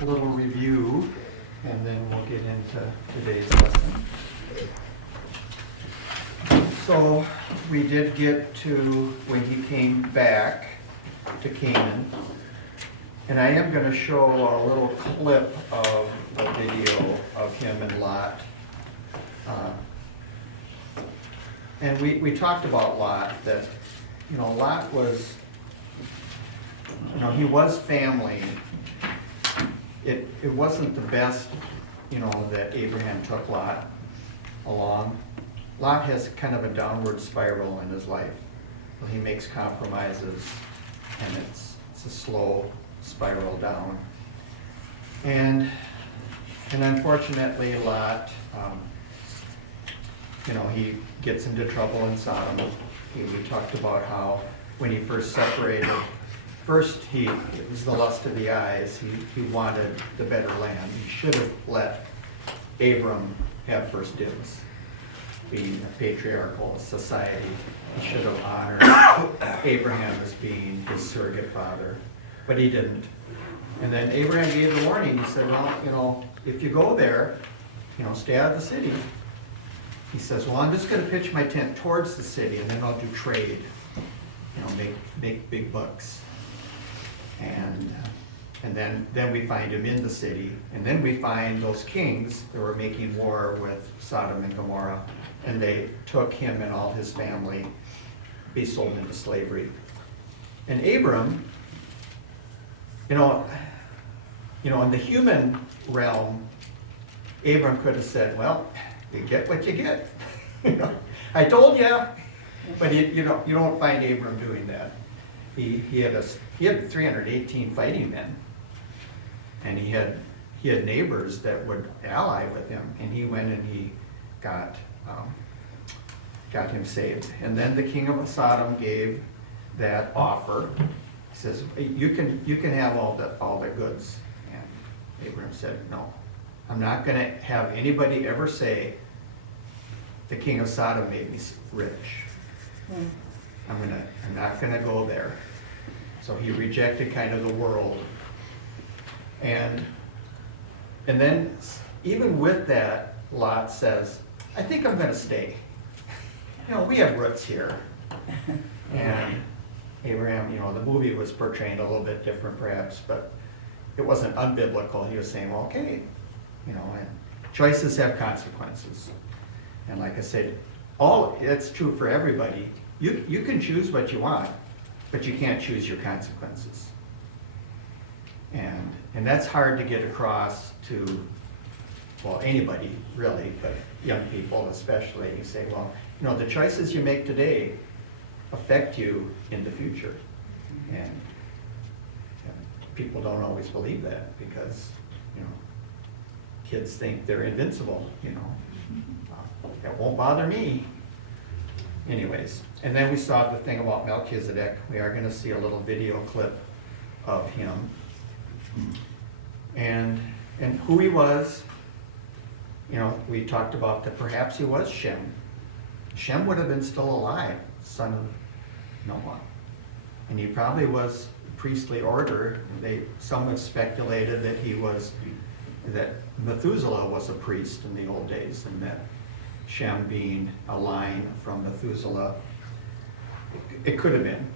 A little review, and then we'll get into today's lesson. So we did get to when he came back to Canaan, and I am going to show a little clip of a video of him and Lot. And we talked about Lot, that, Lot was, he was family. It wasn't the best, that Abraham took Lot along. Lot has kind of a downward spiral in his life. He makes compromises, and it's a slow spiral down. And unfortunately, Lot, he gets into trouble in Sodom. We talked about how when he first separated, it was the lust of the eyes. He wanted the better land. He should have let Abram have first dibs. Being a patriarchal society, he should have honored Abraham as being his surrogate father, but he didn't. And then Abraham gave the warning. He said, well, if you go there, stay out of the city. He says, well, I'm just going to pitch my tent towards the city, and then I'll do trade, make big bucks. And then we find him in the city, and then we find those kings that were making war with Sodom and Gomorrah, and they took him and all his family, be sold into slavery. And Abram, in the human realm, Abram could have said, well, you get what you get. I told you. But you don't find Abram doing that. He had 318 fighting men, and he had neighbors that would ally with him, and he went and he got him saved. And then the king of Sodom gave that offer. He says, you can have all the goods. And Abram said, no, I'm not going to have anybody ever say the king of Sodom made me rich. I'm not gonna go there. So he rejected kind of the world. And then even with that, Lot says, I think I'm gonna stay. We have roots here. And Abraham, the movie was portraying a little bit different perhaps, but it wasn't unbiblical. He was saying, well, okay, and choices have consequences. And like I said, it's true for everybody. You can choose what you want, but you can't choose your consequences. And that's hard to get across to, well, anybody really, but young people especially. You say, well, the choices you make today affect you in the future. And people don't always believe that because, kids think they're invincible, That won't bother me. Anyways, and then we saw the thing about Melchizedek. We are going to see a little video clip of him and who he was. We talked about that perhaps he was Shem. Shem would have been still alive, son of Noah, and he probably was priestly order. Some have speculated that Methuselah was a priest in the old days, and that Shem being a line from Methuselah, it could have been.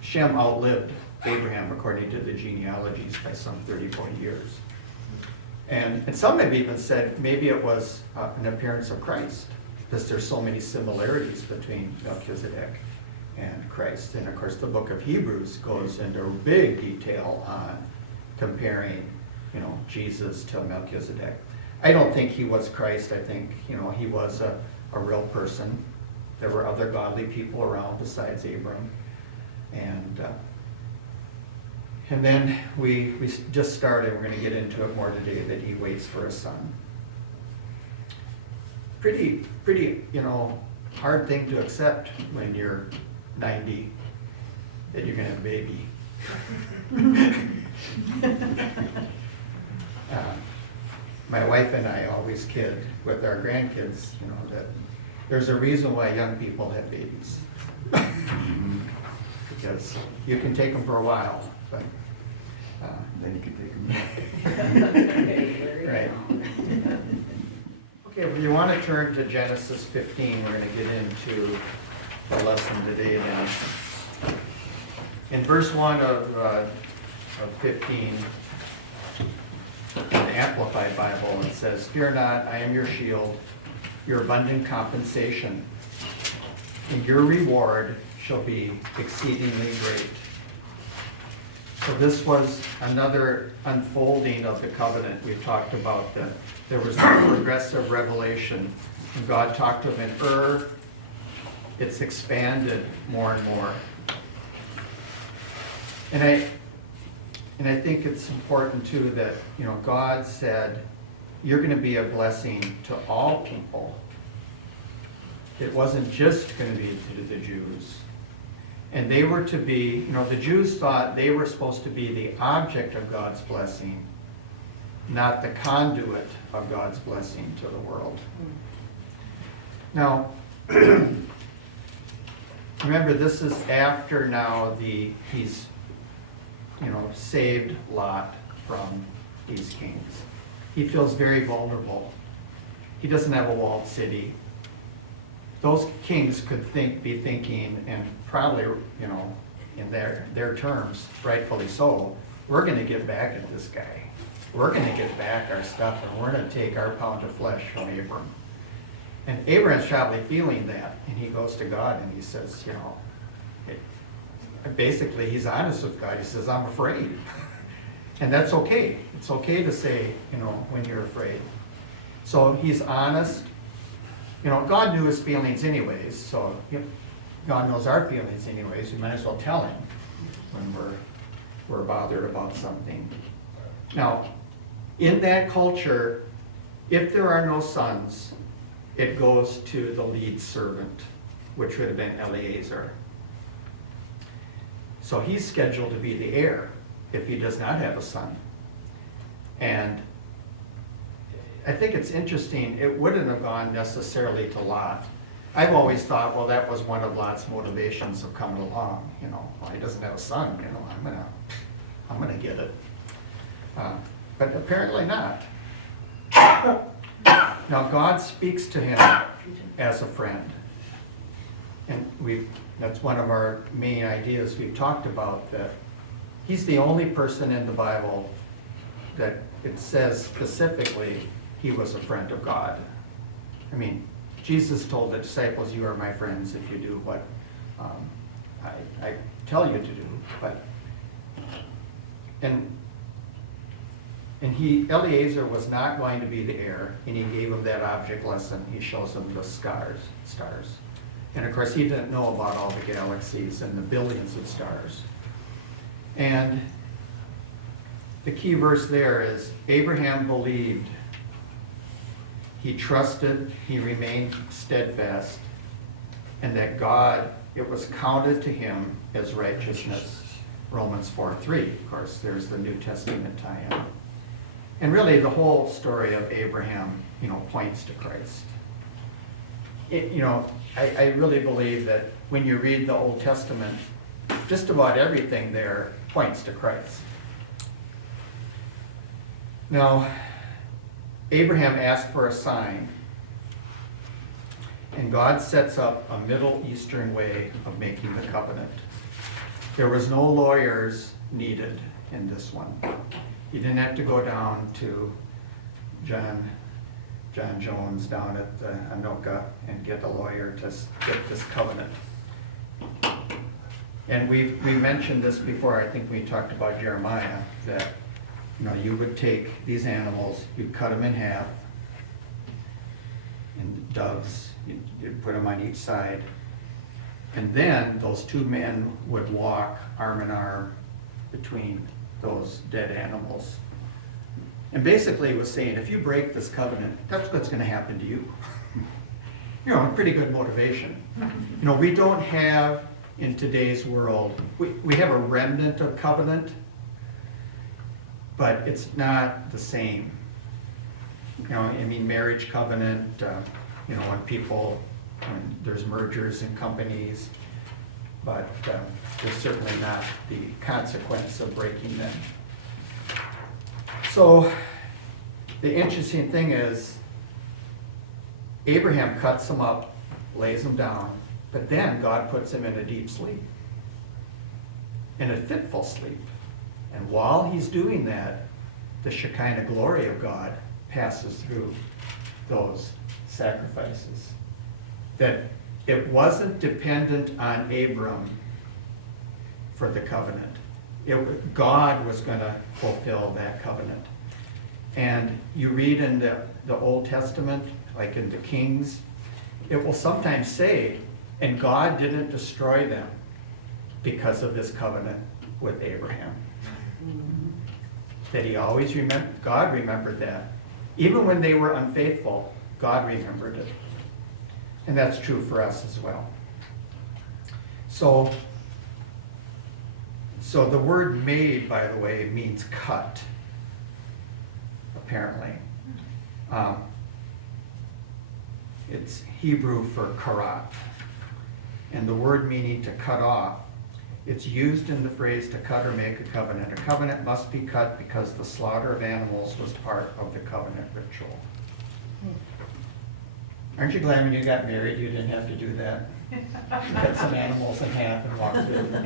Shem outlived Abraham according to the genealogies by some 30, 40 years. And some have even said maybe it was an appearance of Christ, because there's so many similarities between Melchizedek and Christ. And of course the book of Hebrews goes into big detail on comparing, Jesus to Melchizedek. I don't think he was Christ. I think, he was a real person. There were other godly people around besides Abram. And then we just started, we're going to get into it more today, that he waits for a son. Pretty, hard thing to accept when you're 90, that you're going to have a baby. My wife and I always kid with our grandkids, that there's a reason why young people have babies. Because you can take them for a while, but Then you can take them. Right. Okay, if you want to turn to Genesis 15, we're going to get into the lesson today then. In verse 1 of 15, the Amplified Bible, it says, "Fear not, I am your shield, your abundant compensation, and your reward shall be exceedingly great." So this was another unfolding of the covenant. We've talked about that there was progressive revelation. When God talked to him in it's expanded more and more. And I think it's important too that, God said, you're going to be a blessing to all people. It wasn't just going to be to the Jews. And they were to be, the Jews thought they were supposed to be the object of God's blessing, not the conduit of God's blessing to the world. Now, remember, this is after now he's saved Lot from these kings. He feels very vulnerable. He doesn't have a walled city. Those kings could be thinking, and probably, in their terms, rightfully so, we're going to get back at this guy. We're going to get back our stuff, and we're going to take our pound of flesh from Abram. And Abraham's probably feeling that, and he goes to God and he says, basically he's honest with God. He says, I'm afraid. And that's okay. It's okay to say, when you're afraid. So he's honest. God knew his feelings anyways, so God knows our feelings anyways. We might as well tell him when we're bothered about something. Now, in that culture, if there are no sons, it goes to the lead servant, which would have been Eliezer. So he's scheduled to be the heir if he does not have a son. And I think it's interesting, it wouldn't have gone necessarily to Lot. I've always thought, well, that was one of Lot's motivations of coming along. Well, he doesn't have a son, I'm gonna get it. But apparently not. Now God speaks to him as a friend. And that's one of our main ideas we've talked about, that he's the only person in the Bible that it says specifically he was a friend of God. Jesus told the disciples, you are my friends if you do what I tell you to do. And Eliezer was not going to be the heir, and he gave him that object lesson. He shows him the stars. And of course, he didn't know about all the galaxies and the billions of stars. And the key verse there is, Abraham believed, he trusted, he remained steadfast, and that God, it was counted to him as righteousness. Romans 4:3, of course, there's the New Testament tie-in. And really, the whole story of Abraham, points to Christ. I really believe that when you read the Old Testament, just about everything there points to Christ. Now, Abraham asked for a sign, and God sets up a Middle Eastern way of making the covenant. There was no lawyers needed in this one. You didn't have to go down to John Jones down at the Anoka and get a lawyer to get this covenant. And we mentioned this before. I think we talked about Jeremiah, that you would take these animals, you'd cut them in half, and doves, you'd put them on each side, and then those two men would walk arm in arm between those dead animals. And basically it was saying, if you break this covenant, that's what's going to happen to you. A pretty good motivation. We don't have, in today's world, we have a remnant of covenant, but it's not the same. Marriage covenant, when there's mergers in companies, but there's certainly not the consequence of breaking them. So the interesting thing is, Abraham cuts him up, lays him down, but then God puts him in a deep sleep, in a fitful sleep. And while he's doing that, the Shekinah glory of God passes through those sacrifices. That it wasn't dependent on Abram for the covenant. God was going to fulfill that covenant. And you read in the Old Testament, like in the Kings, it will sometimes say, and God didn't destroy them because of this covenant with Abraham. That he always remembered, God remembered that. Even when they were unfaithful, God remembered it. And that's true for us as well. So the word made, by the way, means cut, apparently. It's Hebrew for karat. And the word meaning to cut off, it's used in the phrase to cut or make a covenant. A covenant must be cut because the slaughter of animals was part of the covenant ritual. Aren't you glad when you got married you didn't have to do that? Cut some animals in half and walk through the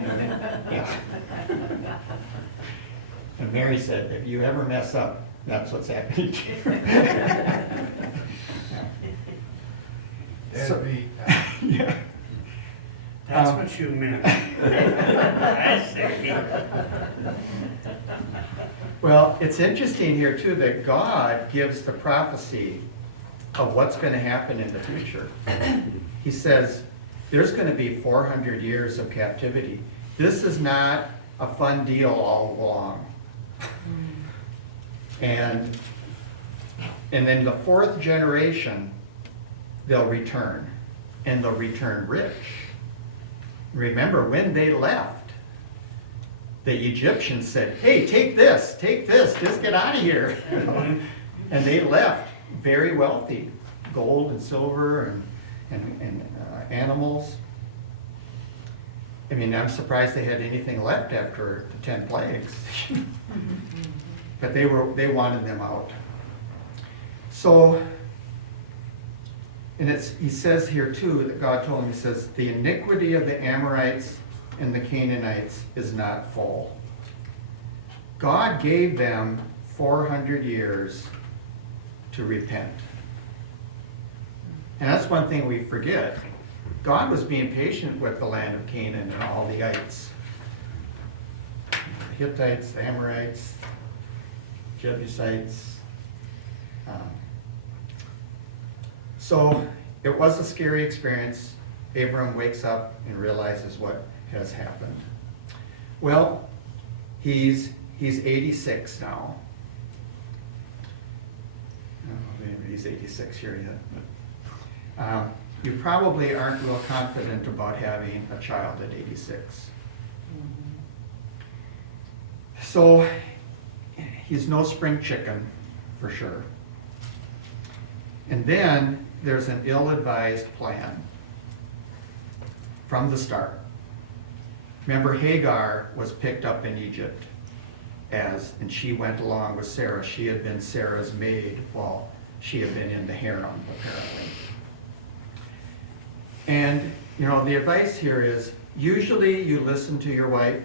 yeah. And Mary said, if you ever mess up, that's what's happening to you. Deadbeat. Yeah. That's what you meant. I see. Well, it's interesting here too that God gives the prophecy of what's going to happen in the future. He says there's going to be 400 years of captivity. This is not a fun deal all along. And then the fourth generation, they'll return, and they'll return rich. Remember, when they left, the Egyptians said, hey, take this, just get out of here. And they left very wealthy, gold and silver and animals. I mean, I'm surprised they had anything left after the 10 plagues. But they wanted them out. So, and he says here too, that God told him, he says, the iniquity of the Amorites and the Canaanites is not full. God gave them 400 years to repent. And that's one thing we forget. God was being patient with the land of Canaan and all the ites. The Hittites, the Amorites, Jebusites. So it was a scary experience. Abram wakes up and realizes what has happened. Well, he's 86 now. I don't know if anybody's 86 here yet. You probably aren't real confident about having a child at 86. So he's no spring chicken, for sure. And then there's an ill-advised plan from the start. Remember, Hagar was picked up in Egypt and she went along with Sarah. She had been Sarah's maid while she had been in the harem, apparently. And, the advice here is, usually you listen to your wife,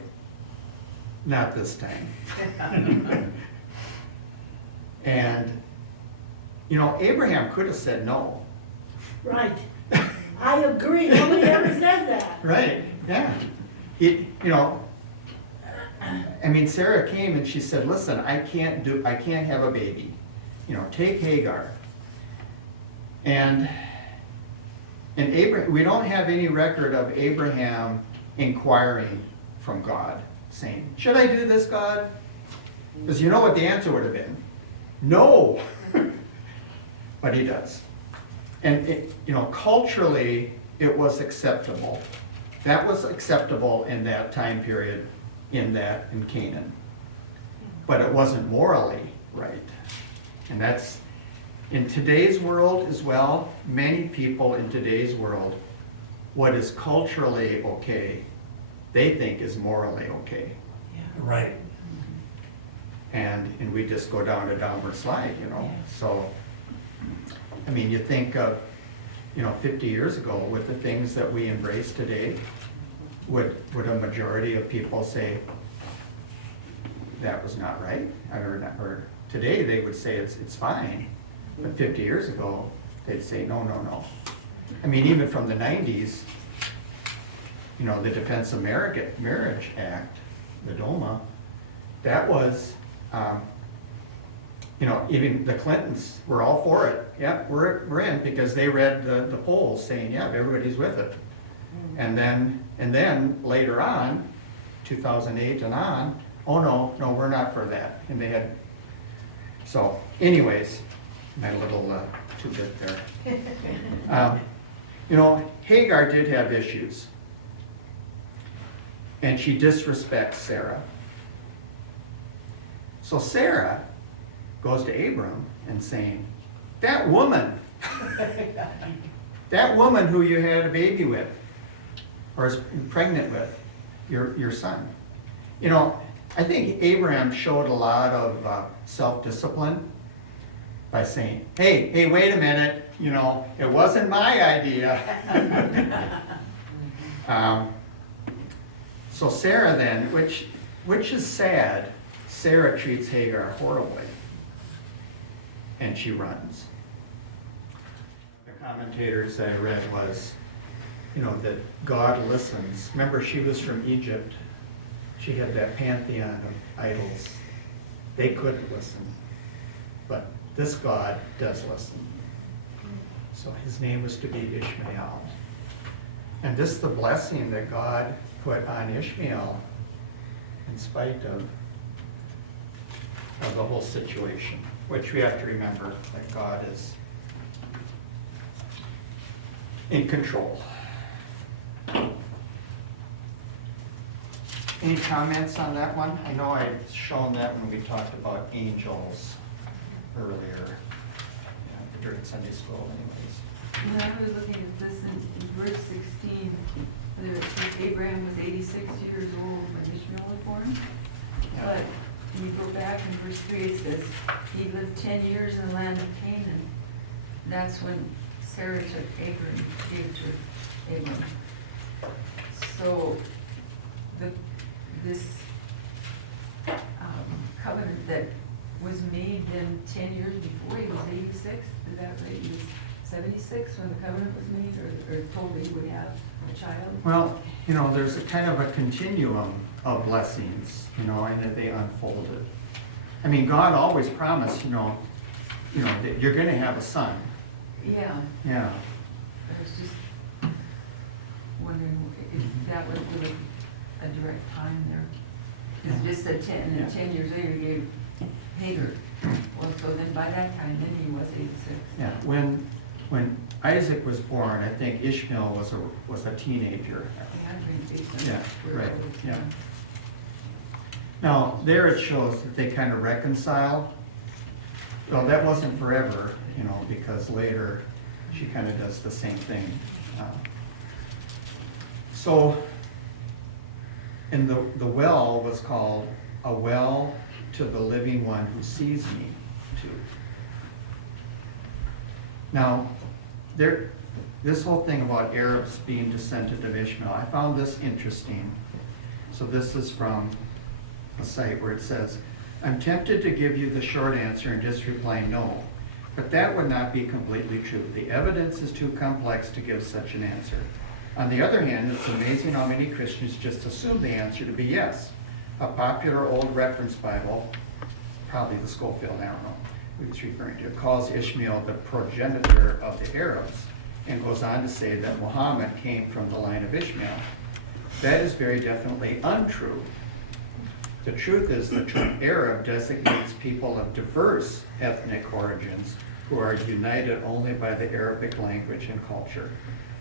not this time. And, Abraham could have said no. Right. I agree. Nobody ever says that. Right, yeah. Sarah came and she said, listen, I can't have a baby. Take Hagar. And Abraham, we don't have any record of Abraham inquiring from God, saying, should I do this, God? Because you know what the answer would have been. No. But he does. And culturally, it was acceptable. That was acceptable in that time period in Canaan. But it wasn't morally right. And that's, in today's world as well, many people in today's world, what is culturally okay, they think is morally okay. Right. and we just go down a downward slide, So, I mean, you think of, 50 years ago, with the things that we embrace today, would a majority of people say that was not right? Or today they would say it's fine, but 50 years ago, they'd say no, no, no. I mean, even from the 90s, the Defense of Marriage Act, the DOMA, that was, even the Clintons were all for it. Yeah, we're in, because they read the polls saying, yeah, everybody's with it. And then later on, 2008 and on, oh no, we're not for that. And they had, so anyways, my little two-bit there. Hagar did have issues. And she disrespects Sarah. So Sarah goes to Abram and saying, that woman who you had a baby with, or is pregnant with, your son. I think Abraham showed a lot of self-discipline by saying, hey, wait a minute, it wasn't my idea. So Sarah then, which is sad, Sarah treats Hagar horribly, and she runs. The commentators I read was, that God listens. Remember, she was from Egypt. She had that pantheon of idols. They couldn't listen, but this God does listen. So his name was to be Ishmael. And this is the blessing that God put on Ishmael in spite of the whole situation, which we have to remember that God is in control. Any comments on that one? I know I'd shown that when we talked about angels earlier, during Sunday school anyways. When I was looking at this in verse 16, where it says Abraham was 86 years old when Ishmael was born. Yeah. But when you go back in verse 3, it says he lived 10 years in the land of Canaan. That's when Sarah took Hagar and gave it to Abram. So this covenant that was made then 10 years before, he was 86, is that right? He was 76 when the covenant was made, or told that he would have a child? Well, there's a kind of a continuum of blessings, and that they unfolded. I mean, God always promised, that you're going to have a son. Yeah. Yeah. I was just wondering if that was really a direct time there. Because it just said 10, and then 10 years later he gave Hagar. Well, so then by that time, then he was 86. Yeah. When Isaac was born, I think Ishmael was a teenager. Yeah, right, yeah. Now, there it shows that they kind of reconcile. Well, that wasn't forever, because later she kind of does the same thing. And the well was called a well to the living one who sees me too. Now, this whole thing about Arabs being descendant of Ishmael, I found this interesting. So this is from a site where it says, I'm tempted to give you the short answer and just reply no, but that would not be completely true. The evidence is too complex to give such an answer. On the other hand, it's amazing how many Christians just assume the answer to be yes. A popular old reference Bible, probably the Schofield, I don't know who it's referring to, calls Ishmael the progenitor of the Arabs, and goes on to say that Muhammad came from the line of Ishmael. That is very definitely untrue. The truth is the term Arab designates people of diverse ethnic origins who are united only by the Arabic language and culture.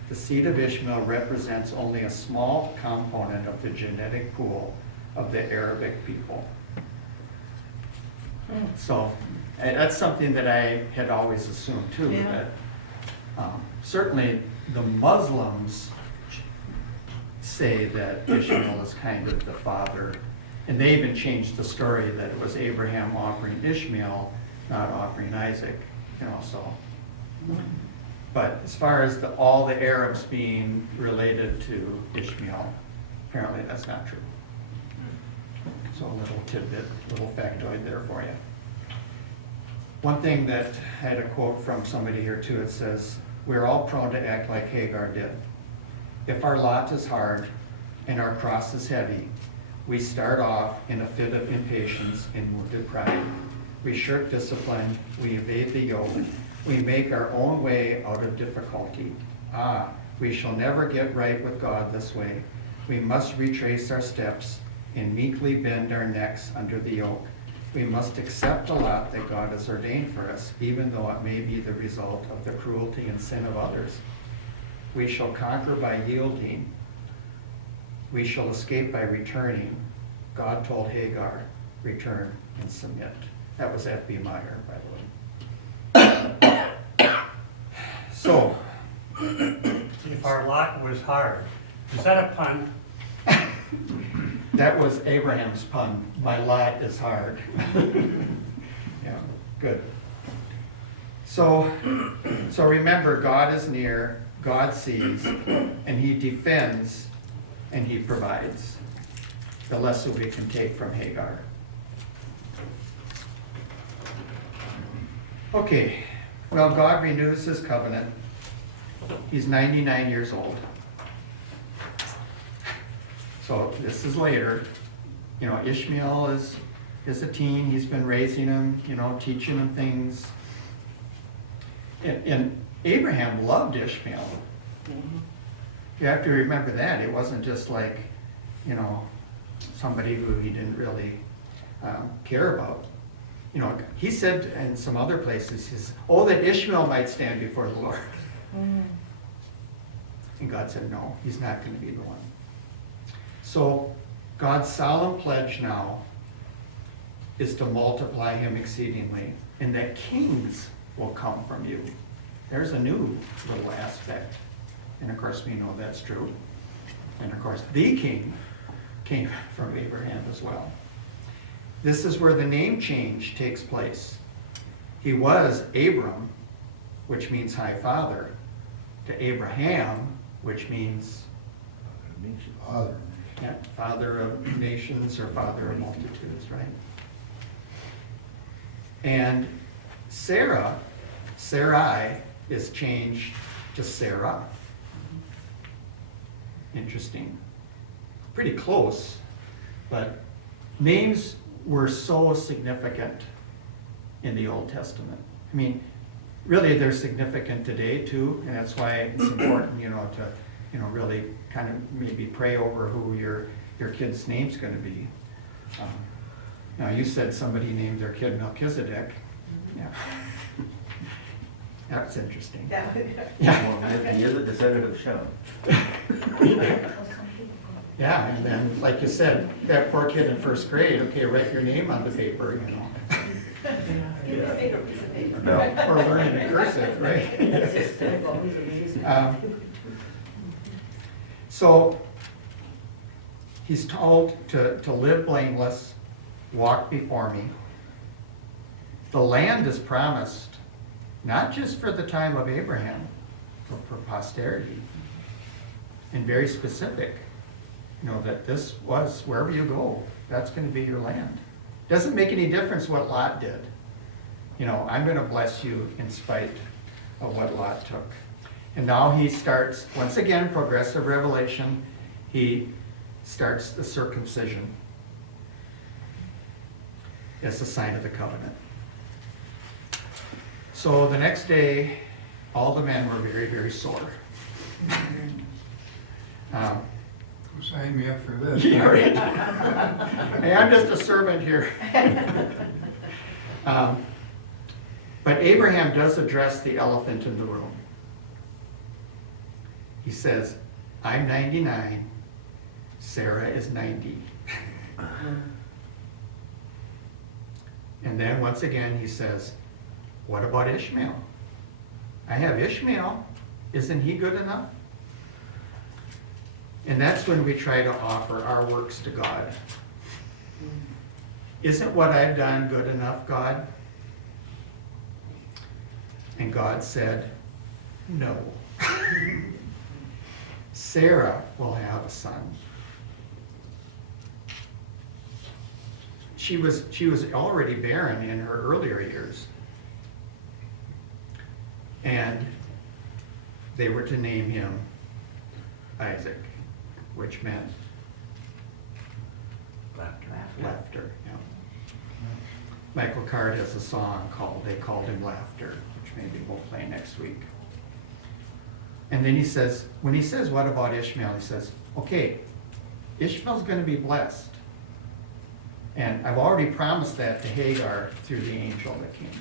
The seed of Ishmael represents only a small component of the genetic pool of the Arabic people. So that's something that I had always assumed too, Yeah. that certainly the Muslims say that Ishmael is kind of the father And they even changed the story that it was Abraham offering Ishmael, not offering Isaac, so. But as far as all the Arabs being related to Ishmael, apparently that's not true. So a little tidbit, little factoid there for you. One thing that I had a quote from somebody here too, it says, "We're all prone to act like Hagar did. If our lot is hard and our cross is heavy, we start off in a fit of impatience and wounded pride. We shirk discipline, we evade the yoke, we make our own way out of difficulty. We shall never get right with God this way. We must retrace our steps and meekly bend our necks under the yoke. We must accept the lot that God has ordained for us, even though it may be the result of the cruelty and sin of others. We shall conquer by yielding. We shall escape by returning." God told Hagar, "Return and submit." That was F.B. Meyer, by the way. So, If our lot was hard, is that a pun? that was Abraham's pun. My lot is hard. Yeah, good. So remember, God is near, God sees, and he defends, and he provides. The lesson we can take from Hagar. Okay, well, God renews his covenant. He's 99 years old. So this is later. Ishmael is a teen. He's been raising him, teaching him things. And Abraham loved Ishmael. You have to remember that. It wasn't just like, somebody who he didn't really care about. He said in some other places, he says, "Oh, that Ishmael might stand before the Lord." And God said, no, he's not going to be the one. So God's solemn pledge now is to multiply him exceedingly, and that kings will come from you. There's a new little aspect. And of course we know that's true. And of course the king came from Abraham as well. This is where the name change takes place. He was Abram, which means high father, to Abraham, which means father of nations or father of multitudes, right? And Sarai is changed to Sarah. Interesting. Pretty close, but names were so significant in the Old Testament. I mean, really they're significant today too, and that's why it's important, to really kind of maybe pray over who your kid's name's going to be. Now you said somebody named their kid Melchizedek. Yeah. That's interesting. Yeah. Yeah. He is a descendant of Shem. Yeah, and then, like you said, that poor kid in first grade, okay, write your name on the paper, Give me a bigger piece of paper. No. Or learn in cursive, right? So, he's told to live blameless, walk before me. The land is promised, not just for the time of Abraham, but for posterity. And very specific. That this was, wherever you go, that's going to be your land. Doesn't make any difference what Lot did. I'm going to bless you in spite of what Lot took. And now he starts, once again, progressive revelation. He starts the circumcision as a sign of the covenant. So the next day, all the men were very, very sore. Sign me up for this. Yeah, right. Hey, I'm just a servant here. But Abraham does address the elephant in the room. He says, I'm 99, Sarah is 90. And then once again he says, what about Ishmael? I have Ishmael. Isn't he good enough? And that's when we try to offer our works to God. Isn't what I've done good enough, God? And God said, no. Sarah will have a son. She was already barren in her earlier years. And they were to name him Isaac, which meant laughter. Yeah. Michael Card has a song called They Called Him Laughter, which maybe we'll play next week. And then he says, when he says, what about Ishmael? He says, okay, Ishmael's going to be blessed. And I've already promised that to Hagar through the angel that came.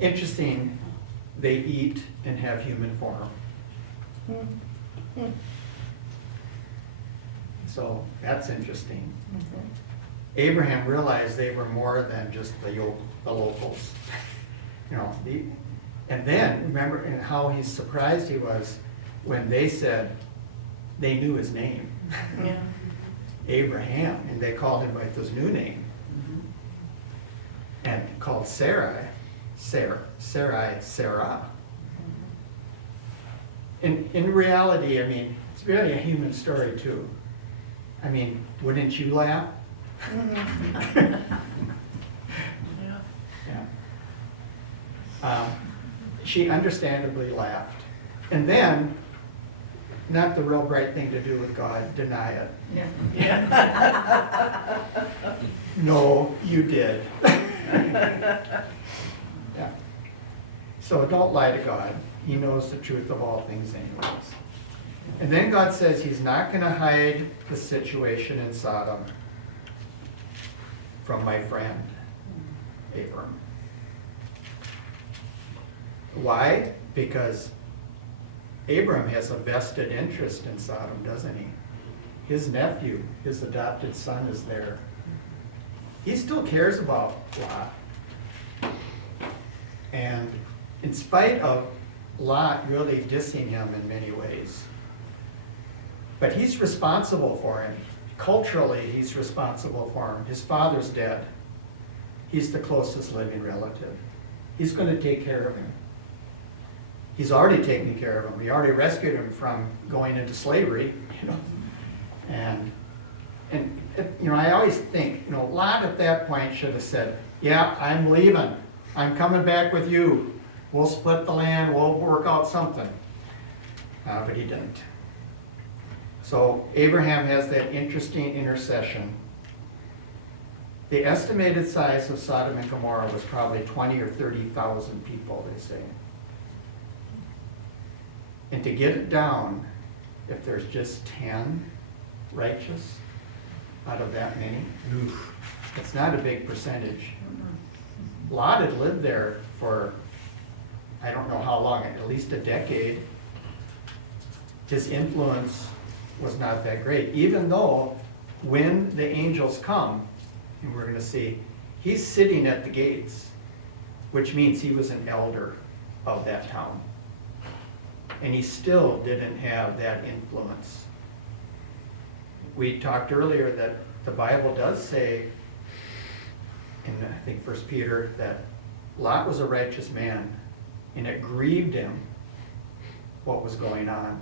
Interesting, they eat and have human form. So that's interesting. Abraham realized they were more than just the locals. You know, and then remember how surprised he was when they said they knew his name. Yeah. Abraham, and they called him by his new name. And called Sarai, Sarah. In reality, I mean, it's really a human story too. I mean, wouldn't you laugh? Yeah. She understandably laughed. And then, not the real bright thing to do with God, deny it. Yeah. No, you did. Yeah. So don't lie to God. He knows the truth of all things anyways. And then God says he's not going to hide the situation in Sodom from my friend, Abram. Why? Because Abram has a vested interest in Sodom, doesn't he? His nephew, his adopted son, is there. He still cares about Lot. And in spite of Lot really dissing him in many ways, but he's responsible for him. Culturally, he's responsible for him. His father's dead. He's the closest living relative. He's going to take care of him. He's already taken care of him. He already rescued him from going into slavery, you know. And you know, I always think, you know, Lot at that point should have said, yeah, I'm leaving. I'm coming back with you. We'll split the land. We'll work out something. But he didn't. So Abraham has that interesting intercession. The estimated size of Sodom and Gomorrah was probably 20 or 30,000 people, they say. And to get it down, if there's just 10 righteous out of that many, it's not a big percentage. Lot had lived there for, I don't know how long, at least a decade. His influence was not that great, even though when the angels come, and we're going to see, he's sitting at the gates, which means he was an elder of that town. And he still didn't have that influence. We talked earlier that the Bible does say, in I think 1 Peter, that Lot was a righteous man, and it grieved him what was going on.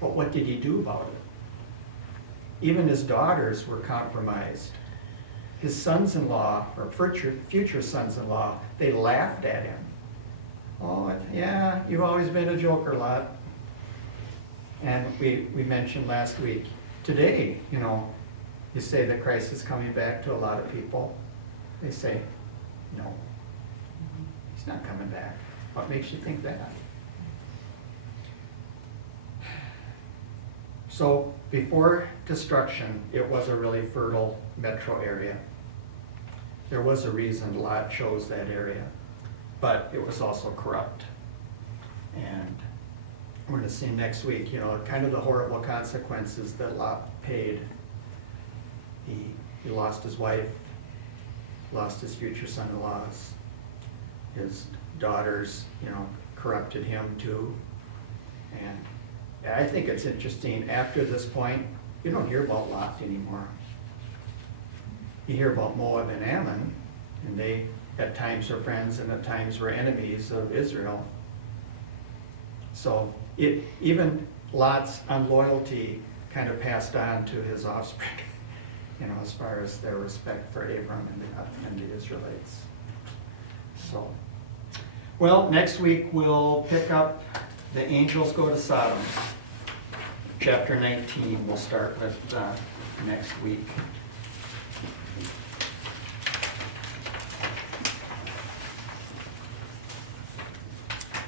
But what did he do about it? Even his daughters were compromised. His sons-in-law, or future sons-in-law, they laughed at him. Oh, yeah, you've always been a joker, Lot. And we mentioned last week, today, you know, you say that Christ is coming back to a lot of people. They say, no, he's not coming back. What makes you think that? So before destruction, it was a really fertile metro area. There was a reason Lot chose that area, but it was also corrupt. And we're going to see next week, you know, kind of the horrible consequences that Lot paid. He lost his wife, lost his future son-in-laws. His daughters, you know, corrupted him too. And I think it's interesting, after this point, You don't hear about Lot anymore. You hear about Moab and Ammon, and they at times were friends and at times were enemies of Israel. So even Lot's unloyalty kind of passed on to his offspring, as far as their respect for Abram and the Israelites. So, well, next week we'll pick up the angels go to Sodom. Chapter 19 we'll start with next week.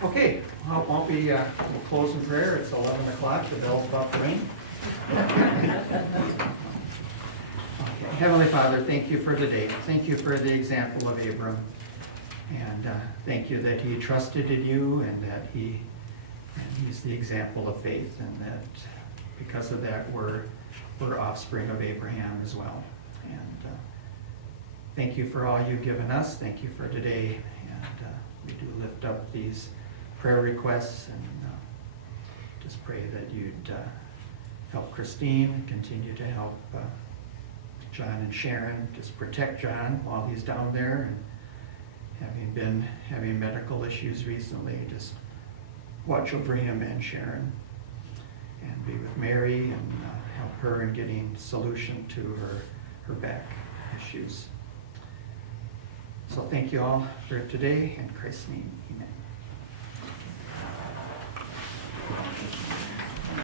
Okay, well, won't we, we'll close in prayer. It's 11 o'clock, the bell's about to ring. Okay. Heavenly Father, thank you for today. Thank you for the example of Abram. And thank you that he trusted in you and that he's the example of faith, and that because of that we're offspring of Abraham as well. And thank you for all you've given us. Thank you for today. And we do lift up these prayer requests and just pray that you'd help Christine, continue to help John and Sharon, just protect John while he's down there, and having medical issues recently, just watch over him and Sharon, and be with Mary and help her in getting solution to her back issues. So thank you all for today. In Christ's name, amen.